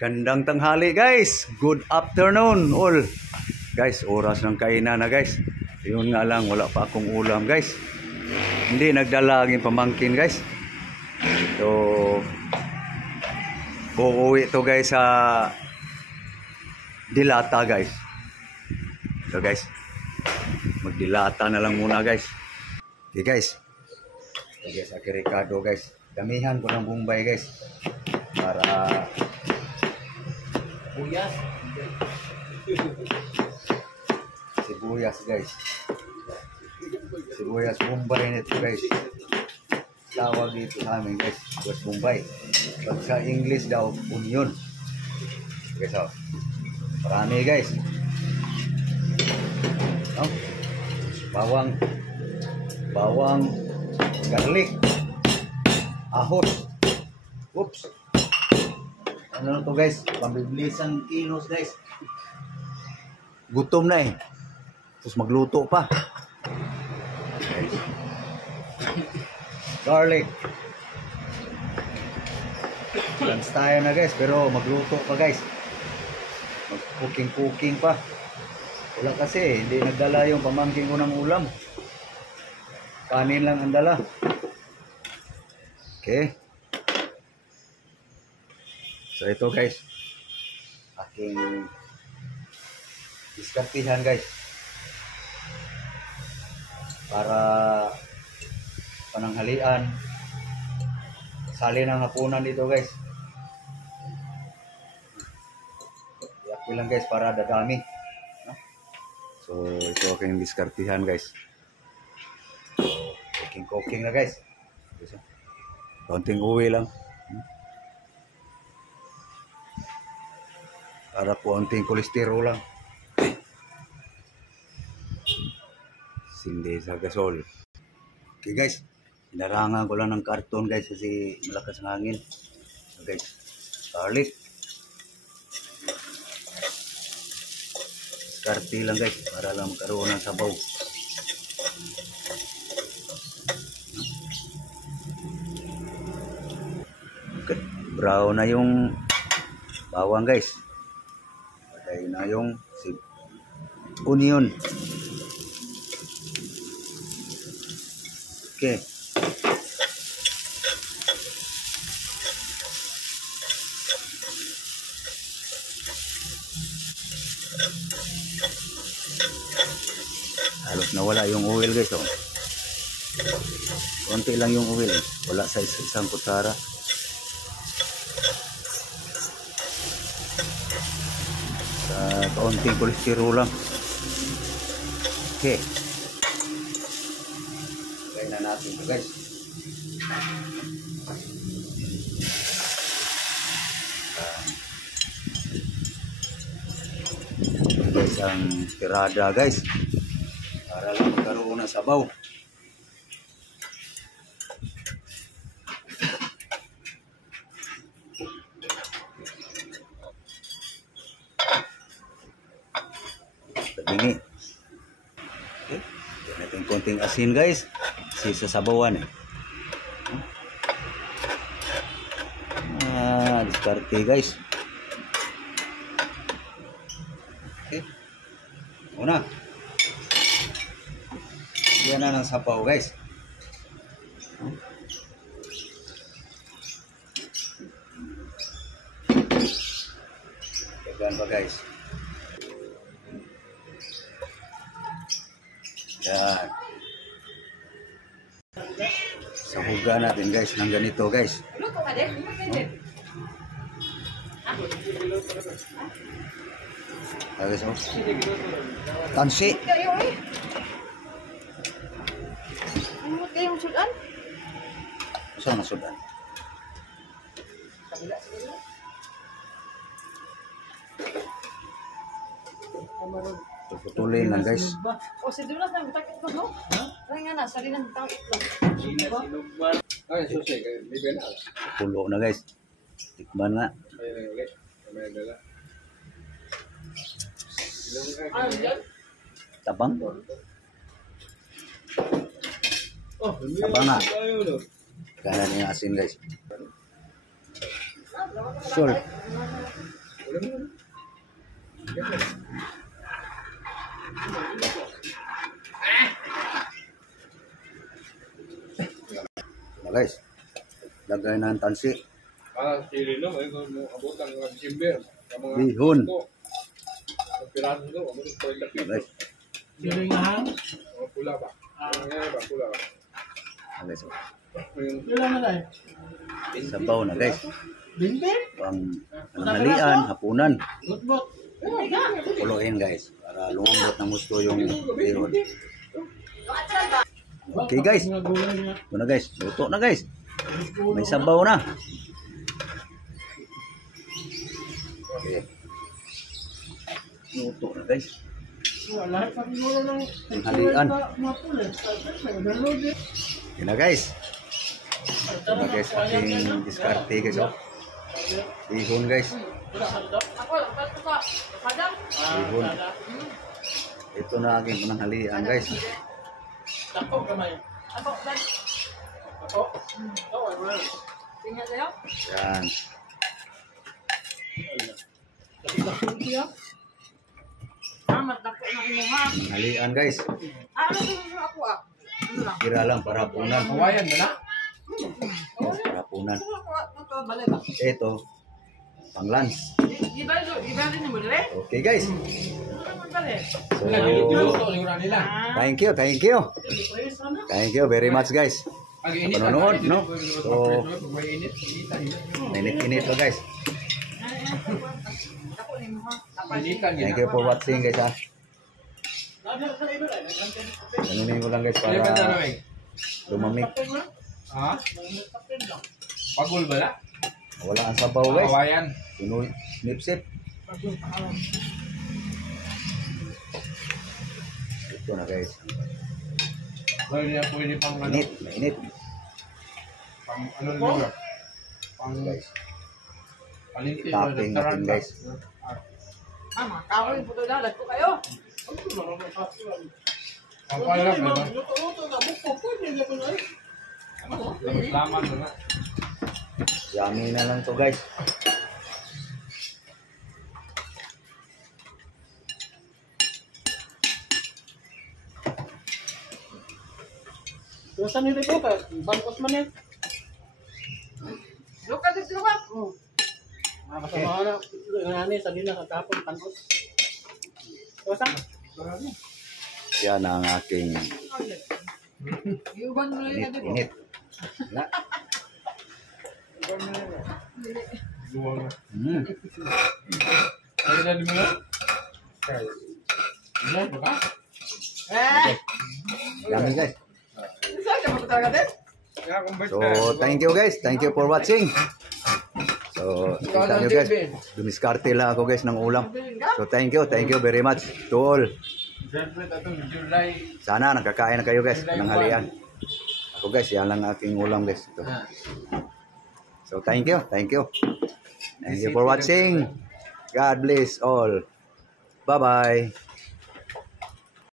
Gandang tanghali guys. Good afternoon all. Guys, oras ng kainan na guys. Yun nga lang, wala pa akong ulam guys. Hindi nagdala ang pamangkin guys. So, uuwi to guys sa Dilata guys. So guys, magdilata na lang muna guys. Okay guys. Okay sa Ricardo guys. Damihan ko ng Bombay guys. Para sibuyas. Sibuyas guys. Sibuyas Bombay nito guys. Tawag dito sa amin guys, sibuyas Bombay. Pag sa English daw, onion. Okay, so marami guys. No? Bawang, garlic, ahos. Oops. Ano na to guys? Pambibilisan kilos guys. Gutom na eh. Tapos magluto pa. Guys. Garlic. Lunch tayo na guys, pero magluto pa guys. Mag-cooking pa. Wala kasi, hindi nagdala yung pamangkin ko ng ulam. Kanin lang ang dala. Okay. So ito guys, aking diskartihan guys. Para pananghalian. Sali ng hapunan dito guys. Iyak lang guys para dadami. No? So ito aking diskartihan guys. So, cooking na guys. Konting uwi lang. Para konting kolesterol lang. Sindi sa gasol. Okay guys. Inarangan ko lang ng karton guys kasi malakas ng hangin. So guys, garlic. Diskarte lang guys para lang magkaroon ng sabaw. Brown na yung bawang guys. Patay na yung onion. Okay. Halos nawala yung oil guys oh. Konti lang yung oil. Wala sa isang kutsara. Sa kaunting kolesterol lang. Okay. Lagay na natin ito guys. Isang tirada guys. Para lang magkaroon ng sabaw. Tabingi. Okay. Diyan natin konting asin guys. Kasi sasabawan eh. Diskarte guys. Okay. Una. Yan na ng sabaw guys. Tagaan pa guys. Yan. Sahugan natin guys ng ganito guys. Guys, oh. Tansi. Saan na sudan? Putulin lang guys. O si Dunas nang butak itlog no? Ay nga na, sali nang butang itlog. Ay, susi, libe na. Pulo na guys. Tikman na. Tabang. Tabang nga. Kaya na yung asin guys. Salt. Na guys. Lagay na ang tansi. Sili no, ay mo abot ang December. Bihon. Piraso do, abot ko Na lapit. guys. Sili nga ha? Pula ba? Ano ba pula ba? Na guys. Sila na tayo. Sabaw na guys. Bintin? Pang tanghalian, hapunan. Lutbot. Puluin guys. Para lumambot ng gusto yung bihon. Okay guys. Mga gulay nga. Ito na guys. Luto na guys. May sabaw na. Okay. Luto na guys. Lahat pa siguro ng Tanghalian. mga pula. Download eh. Yun na guys. Ito na guys. Aking diskarte guys. Oh. Bihon guys. Ako, pa. Padang. Bihon. Ito na aking pananghalian guys. Tako kamay. Ako, dan. Tako. Oo, wala. Tingnan sa'yo. Yan. Tako siya. Amat, dako na inuha. Pananghalian guys. Ano gusto ako ah? Ano lang? Kira lang para punan. Hawayan na na. Guys, para punan. Gusto ako ito, balay ba? Ito. Pang lunch. Di ba rin mo dali? Okay guys. Ano mo dali? So, Niluto nila. thank you. Thank you very much guys. Panonood, no? So, init-init to guys. Dako ni mo ha? Thank you for watching guys ha. Ganunin ko lang guys para lumamig. Ha? Pagul ba na? Wala ang sabaw guys. Hawayan. Pinoy nipsip. Ito na guys. Pwede pang ano? Init, mainit Pang ano nila? Pang guys. palinti. Topping natin guys. Mama, kahoy puto dalat ko kayo. Ang pala ba? Luto-luto na buko. Pwede na ko na eh. Laman na na. Yummy na lang to guys. Dosa ni Rico ka. Bangkos man yan. Luka dito ka. Oo. Makasama na. Ngani sa dina katapon tangkos. Dosa? Yan ang aking Iuban mo lang init, dito. init. Na. Duwa na. Mm. Ano na di mo na? Ano ba? Eh! Yummy guys. Saan ka magtataga din? So, thank you guys. Thank you for watching. So, kita nyo guys. Dumiskarte lang ako guys ng ulam. So, thank you very much to all. Siyempre, ito, July. Sana nakakain na kayo guys ng halian. Ako guys, yan lang aking ulam guys. Ito. So, thank you. Thank you for watching. God bless all. Bye-bye.